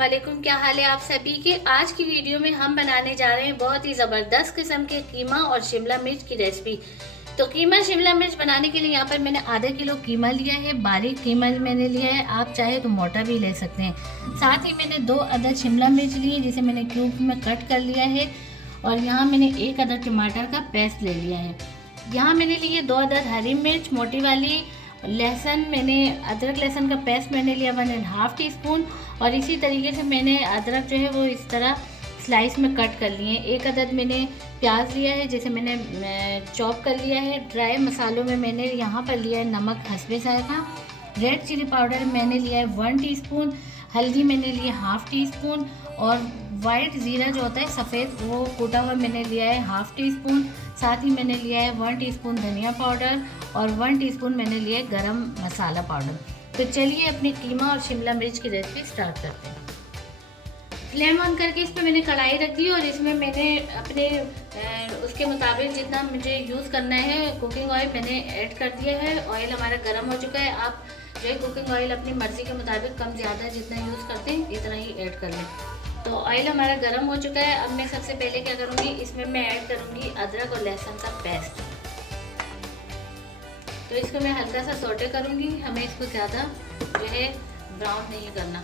वालेकुम, क्या हाल है आप सभी के। आज की वीडियो में हम बनाने जा रहे हैं बहुत ही ज़बरदस्त किस्म के कीमा और शिमला मिर्च की रेसिपी। तो कीमा शिमला मिर्च बनाने के लिए यहाँ पर मैंने आधा किलो कीमा लिया है, बारीक कीमा मैंने लिया है, आप चाहे तो मोटा भी ले सकते हैं। साथ ही मैंने 2 अदद शिमला मिर्च लिए जिसे मैंने क्यूब में कट कर लिया है। और यहाँ मैंने 1 अदद टमाटर का पेस्ट ले लिया है। यहाँ मैंने लिए 2 अदद हरी मिर्च मोटी वाली। लहसुन मैंने अदरक लहसुन का पेस्ट मैंने लिया 1.5 टीस्पून। और इसी तरीके से मैंने अदरक जो है वो इस तरह स्लाइस में कट कर लिए। 1 अदद मैंने प्याज लिया है जिसे मैंने चॉप कर लिया है। ड्राई मसालों में मैंने यहाँ पर लिया है नमक हस्बे जायका। रेड चिली पाउडर मैंने लिया है 1 टीस्पून। हल्दी मैंने लिया 1/2 टीस्पून। और वाइट ज़ीरा जो होता है सफ़ेद वो कूटा हुआ मैंने लिया है 1/2 टीस्पून। साथ ही मैंने लिया है 1 टीस्पून धनिया पाउडर और 1 टीस्पून मैंने लिया है गरम मसाला पाउडर। तो चलिए अपनी कीमा और शिमला मिर्च की रेसिपी स्टार्ट करते हैं। फ्लेम ऑन करके इस पर मैंने कढ़ाई रख दी और इसमें मैंने अपने उसके मुताबिक जितना मुझे यूज़ करना है कुकिंग ऑयल मैंने ऐड कर दिया है। ऑयल हमारा गर्म हो चुका है। आप जो है कुकिंग ऑयल अपनी मर्ज़ी के मुताबिक कम ज़्यादा जितना यूज़ करते हैं इतना ही ऐड कर लें। तो ऑयल हमारा गर्म हो चुका है। अब मैं सबसे पहले क्या करूँगी, इसमें मैं ऐड करूँगी अदरक और लहसुन का पेस्ट। तो इसको मैं हल्का सा सौटे करूँगी, हमें इसको ज़्यादा जो है ब्राउन नहीं करना।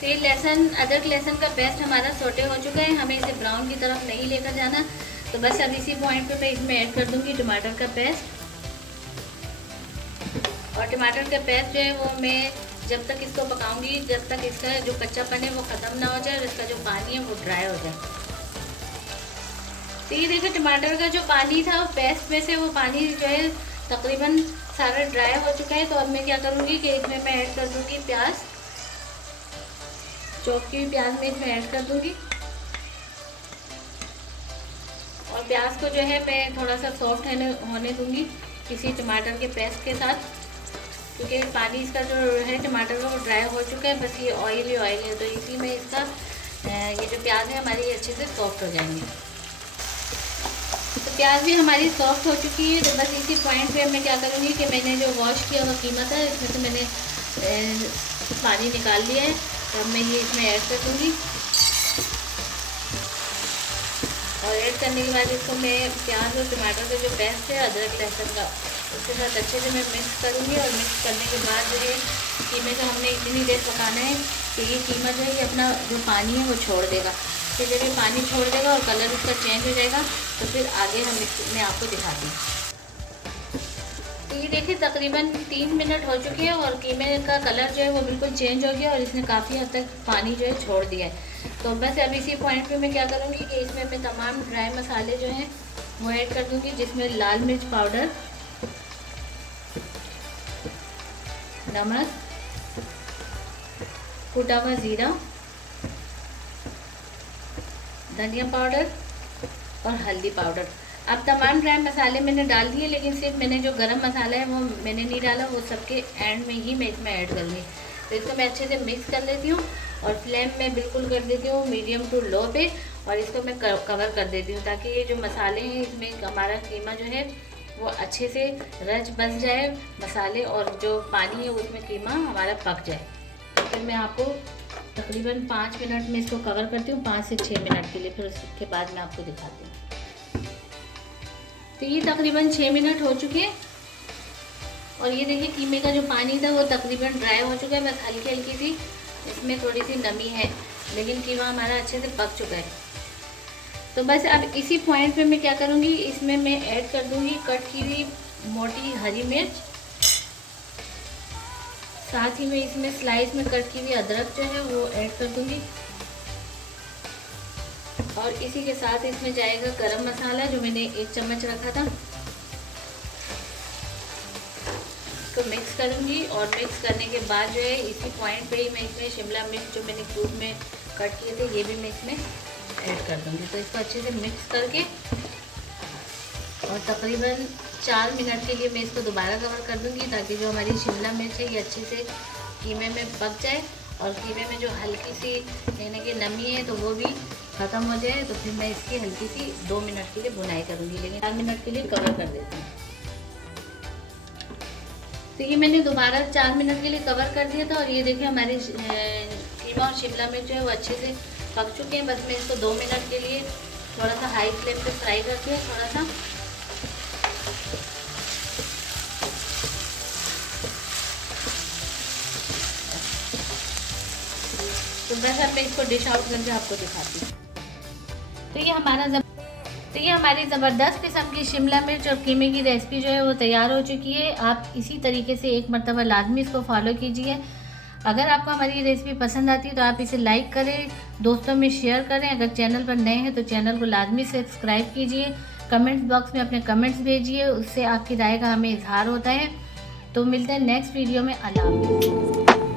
तो अदरक लहसुन का पेस्ट हमारा सौटे हो चुका है, हमें इसे ब्राउन की तरफ नहीं लेकर जाना। तो बस अब इसी पॉइंट पे मैं इसमें ऐड कर दूँगी टमाटर का पेस्ट। और टमाटर का पेस्ट जो है वो मैं जब तक इसको पकाऊंगी जब तक इसका जो कच्चापन है वो ख़त्म ना हो जाए और इसका जो पानी है वो ड्राई हो जाए। तो ये देखिए टमाटर का जो पानी था पेस्ट में से वो पानी जो है तकरीबन सारा ड्राई हो चुका है। तो अब मैं क्या करूँगी कि इसमें मैं ऐड कर दूँगी प्याज, चॉप की हुई प्याज में इसमें ऐड कर दूँगी। और प्याज को जो है मैं थोड़ा सा सॉफ्ट होने दूँगी किसी टमाटर के पेस्ट के साथ, क्योंकि पानी इसका जो है टमाटर का वो ड्राई हो चुका है। बस ये ऑयल ही ऑयल है, तो इसी में इसका ये जो प्याज है हमारी अच्छे से सॉफ्ट हो जाएंगे। तो प्याज भी हमारी सॉफ्ट हो चुकी है। तो बस इसी पॉइंट पे मैं क्या करूँगी कि मैंने जो वॉश किया हुआ कीमा था इसमें से मैंने पानी निकाल लिया है। तो अब मैं ये इसमें ऐड कर दूँगी। और ऐड करने के बाद इसको मैं प्याज और टमाटर का जो पेस्ट है अदरक लहसुन का उसके साथ अच्छे से मैं मिक्स करूँगी। और मिक्स करने के बाद जो है कीमे को हमने इतनी देर पकाना है कि ये कीमा जो है ये अपना जो पानी है वो छोड़ देगा। फिर जब ये पानी छोड़ देगा और कलर उसका चेंज हो जाएगा तो फिर आगे मैं आपको दिखाती हूँ। तो ये देखिए तकरीबन 3 मिनट हो चुके हैं और कीमे का कलर जो है वो बिल्कुल चेंज हो गया और इसने काफ़ी हद तक पानी जो है छोड़ दिया है। तो बस अब इसी पॉइंट पे मैं क्या करूँगी कि इसमें मैं तमाम ड्राई मसाले जो हैं वो ऐड कर दूँगी, जिसमें लाल मिर्च पाउडर, नमक, कूटा हुआ ज़ीरा, धनिया पाउडर और हल्दी पाउडर। अब तमाम ड्राई मसाले मैंने डाल दिए, लेकिन सिर्फ मैंने जो गरम मसाला है वो मैंने नहीं डाला, वो सबके एंड में ही मैं इसमें ऐड करूँगी। तो इसको मैं अच्छे से मिक्स कर लेती हूँ और फ्लेम में बिल्कुल कर देती हूँ मीडियम टू लो पे। और इसको मैं कवर कर देती हूँ ताकि ये जो मसाले हैं इसमें हमारा कीमा जो है वो अच्छे से रच बस जाए मसाले और जो पानी है उसमें कीमा हमारा पक जाए। तो फिर मैं आपको तकरीबन 5 मिनट में इसको कवर करती हूँ, 5 से 6 मिनट के लिए। फिर उसके बाद मैं आपको दिखाती हूँ। तो ये तकरीबन 6 मिनट हो चुके हैं और ये देखिए कीमे का जो पानी था वो तकरीबन ड्राई हो चुका है। बस हल्की हल्की सी इसमें थोड़ी सी नमी है, लेकिन कीमा हमारा अच्छे से पक चुका है। तो बस अब इसी पॉइंट पे मैं क्या करूँगी, इसमें मैं ऐड कर दूँगी कट की हुई मोटी हरी मिर्च। साथ ही मैं इसमें स्लाइस में कट की हुई अदरक जो है वो ऐड कर दूँगी। और इसी के साथ इसमें जाएगा गरम मसाला जो मैंने 1 चम्मच रखा था। इसको मिक्स करूँगी और मिक्स करने के बाद जो है इसी पॉइंट पे ही मैं इसमें शिमला मिर्च जो मैंने क्यूब में कट किए थे ये भी मैं इसमें ऐड कर दूँगी। तो इसको अच्छे से मिक्स करके और तकरीबन 4 मिनट के लिए मैं इसको दोबारा कवर कर दूँगी ताकि जो हमारी शिमला मिर्च है ये अच्छे से कीमे में पक जाए और कीमे में जो हल्की सी यानी कि नमी है तो वो भी ख़त्म हो जाए। तो फिर मैं इसकी हल्की सी 2 मिनट के लिए भुनाई करूँगी, लेकिन 4 मिनट के लिए कवर कर देती हूँ। तो ये मैंने दोबारा 4 मिनट के लिए कवर कर दिया था और ये देखिए हमारे कीमा और शिमला मिर्च जो है वो अच्छे से पक चुके हैं। बस मैं इसको 2 मिनट के लिए थोड़ा सा हाई फ्लेम पे फ्राई करती हूँ थोड़ा सा। तो बस अब मैं इसको डिश आउट करके आपको दिखाती हूँ। तो ये हमारी ज़बरदस्त किस्म की शिमला मिर्च और कीमे की रेसिपी जो है वो तैयार हो चुकी है। आप इसी तरीके से एक मरतबा लाजमी इसको फॉलो कीजिए। अगर आपको हमारी ये रेसिपी पसंद आती है तो आप इसे लाइक करें, दोस्तों में शेयर करें। अगर चैनल पर नए हैं तो चैनल को लाजमी सब्सक्राइब कीजिए। कमेंट्स बॉक्स में अपने कमेंट्स भेजिए, उससे आपकी राय का हमें इजहार होता है। तो मिलते हैं नेक्स्ट वीडियो में। अल्लाह हाफ़िज़।